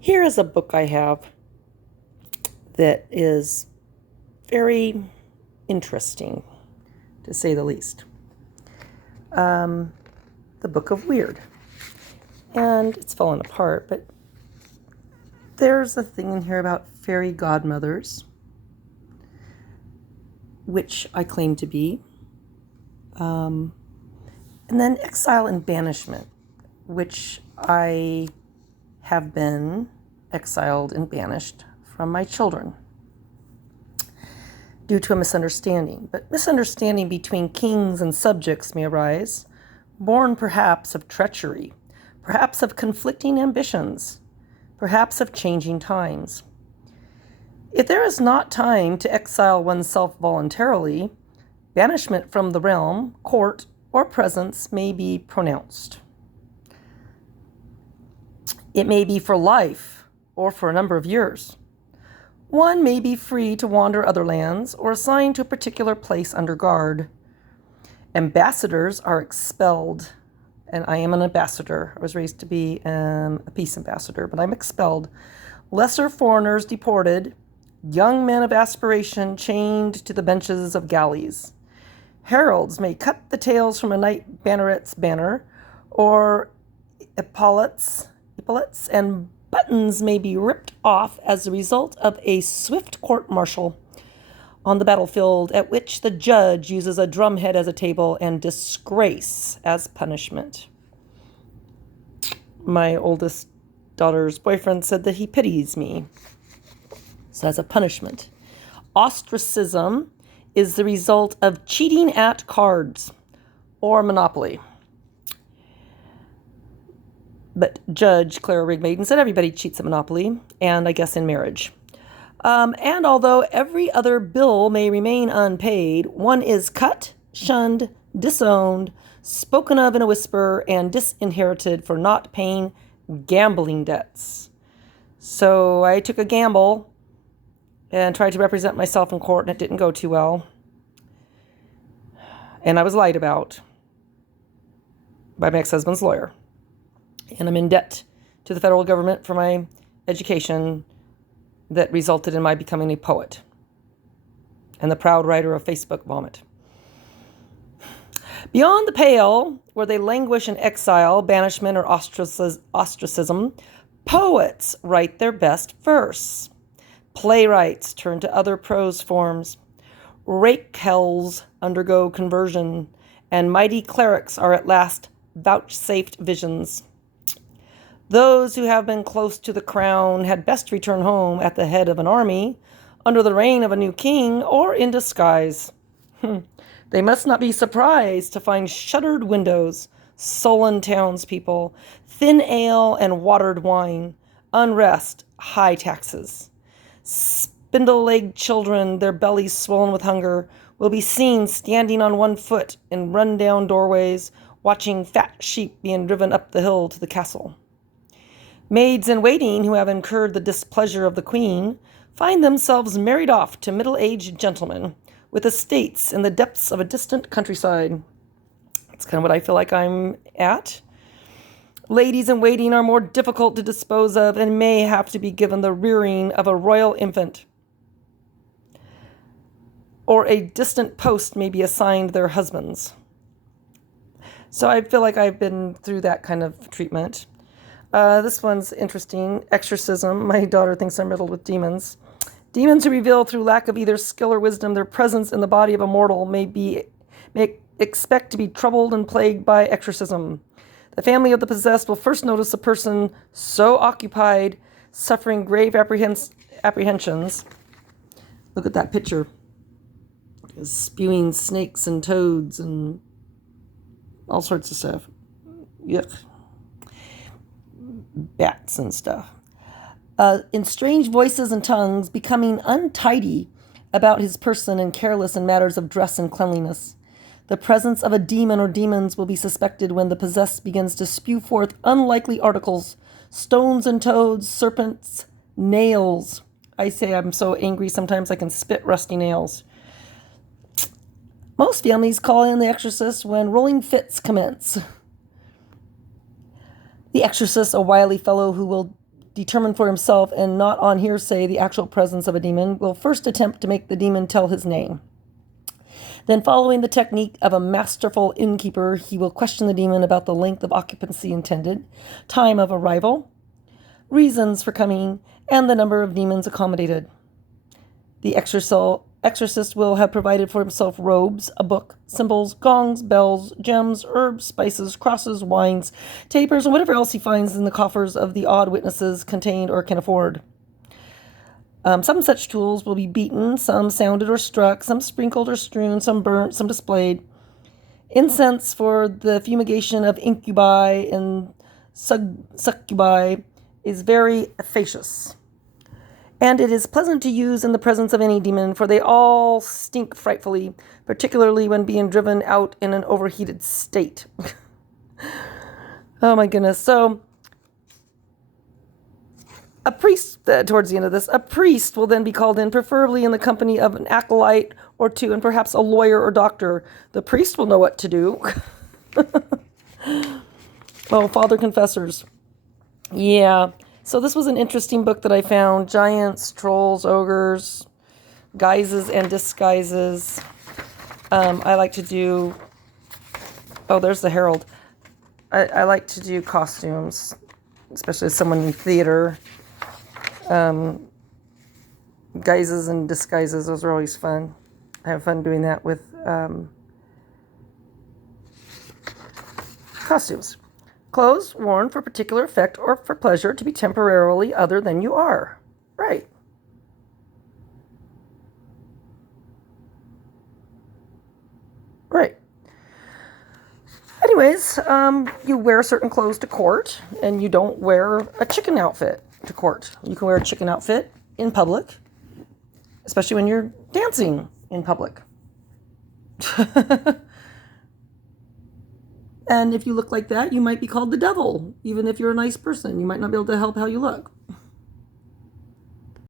Here is a book I have that is very interesting, to say the least. The Book of Weird. And it's fallen apart, but there's a thing in here about fairy godmothers, which I claim to be. And then exile and banishment, which I have been exiled and banished from my children due to a misunderstanding. But misunderstanding between kings and subjects may arise, born perhaps of treachery, perhaps of conflicting ambitions, perhaps of changing times. If there is not time to exile oneself voluntarily, banishment from the realm, court, or presence may be pronounced. It may be for life or for a number of years. One may be free to wander other lands or assigned to a particular place under guard. Ambassadors are expelled, and I am an ambassador. I was raised to be a peace ambassador, but I'm expelled. Lesser foreigners deported, young men of aspiration chained to the benches of galleys. Heralds may cut the tails from a knight banneret's banner, or epaulets, and buttons may be ripped off as a result of a swift court-martial on the battlefield, at which the judge uses a drumhead as a table and disgrace as punishment. My oldest daughter's boyfriend said that he pities me. So as a punishment. Ostracism is the result of cheating at cards or Monopoly. But Judge Clara Rigmaiden said everybody cheats at Monopoly, and I guess in marriage. And although every other bill may remain unpaid, one is cut, shunned, disowned, spoken of in a whisper, and disinherited for not paying gambling debts. So I took a gamble and tried to represent myself in court, and it didn't go too well. And I was lied about by my ex-husband's lawyer. And I'm in debt to the federal government for my education that resulted in my becoming a poet and the proud writer of Facebook Vomit. Beyond the pale, where they languish in exile, banishment, or ostracism, poets write their best verse. Playwrights turn to other prose forms. Rakehells undergo conversion, and mighty clerics are at last vouchsafed visions. Those who have been close to the crown had best return home at the head of an army, under the reign of a new king, or in disguise. They must not be surprised to find shuttered windows, sullen townspeople, thin ale and watered wine, unrest, high taxes. Spindle-legged children, their bellies swollen with hunger, will be seen standing on one foot in run-down doorways, watching fat sheep being driven up the hill to the castle. Maids-in-waiting who have incurred the displeasure of the queen find themselves married off to middle-aged gentlemen with estates in the depths of a distant countryside. That's kind of what I feel like I'm at. Ladies-in-waiting are more difficult to dispose of and may have to be given the rearing of a royal infant. Or a distant post may be assigned their husbands. So I feel like I've been through that kind of treatment. This one's interesting. Exorcism. My daughter thinks I'm riddled with demons. Demons who reveal through lack of either skill or wisdom their presence in the body of a mortal may expect to be troubled and plagued by exorcism. The family of the possessed will first notice a person so occupied, suffering grave apprehensions. Look at that picture. Spewing snakes and toads and all sorts of stuff. Yuck. Bats and stuff. In strange voices and tongues, becoming untidy about his person and careless in matters of dress and cleanliness. The presence of a demon or demons will be suspected when the possessed begins to spew forth unlikely articles, stones and toads, serpents, nails. I say I'm so angry sometimes I can spit rusty nails. Most families call in the exorcist when rolling fits commence. The exorcist, a wily fellow who will determine for himself and not on hearsay the actual presence of a demon, will first attempt to make the demon tell his name. Then, following the technique of a masterful innkeeper, he will question the demon about the length of occupancy intended, time of arrival, reasons for coming, and the number of demons accommodated. The exorcist will have provided for himself robes, a book, symbols, gongs, bells, gems, herbs, spices, crosses, wines, tapers, and whatever else he finds in the coffers of the odd witnesses contained or can afford. Some such tools will be beaten, some sounded or struck, some sprinkled or strewn, some burnt, some displayed. Incense for the fumigation of incubi and succubi is very efficacious. And it is pleasant to use in the presence of any demon, for they all stink frightfully, particularly when being driven out in an overheated state. Oh my goodness. So, a priest, towards the end of this, a priest will then be called in, preferably in the company of an acolyte or two, and perhaps a lawyer or doctor. The priest will know what to do. Oh, Father Confessors. Yeah. So this was an interesting book that I found. Giants, trolls, ogres, guises and disguises. I like to do... Oh, there's the Herald. I like to do costumes, especially as someone in theater. Guises and disguises, those are always fun. I have fun doing that with costumes. Clothes worn for particular effect or for pleasure, to be temporarily other than you are. Right. Right. Anyways, you wear certain clothes to court, and you don't wear a chicken outfit to court. You can wear a chicken outfit in public, especially when you're dancing in public. And if you look like that, you might be called the devil, even if you're a nice person. You might not be able to help how you look.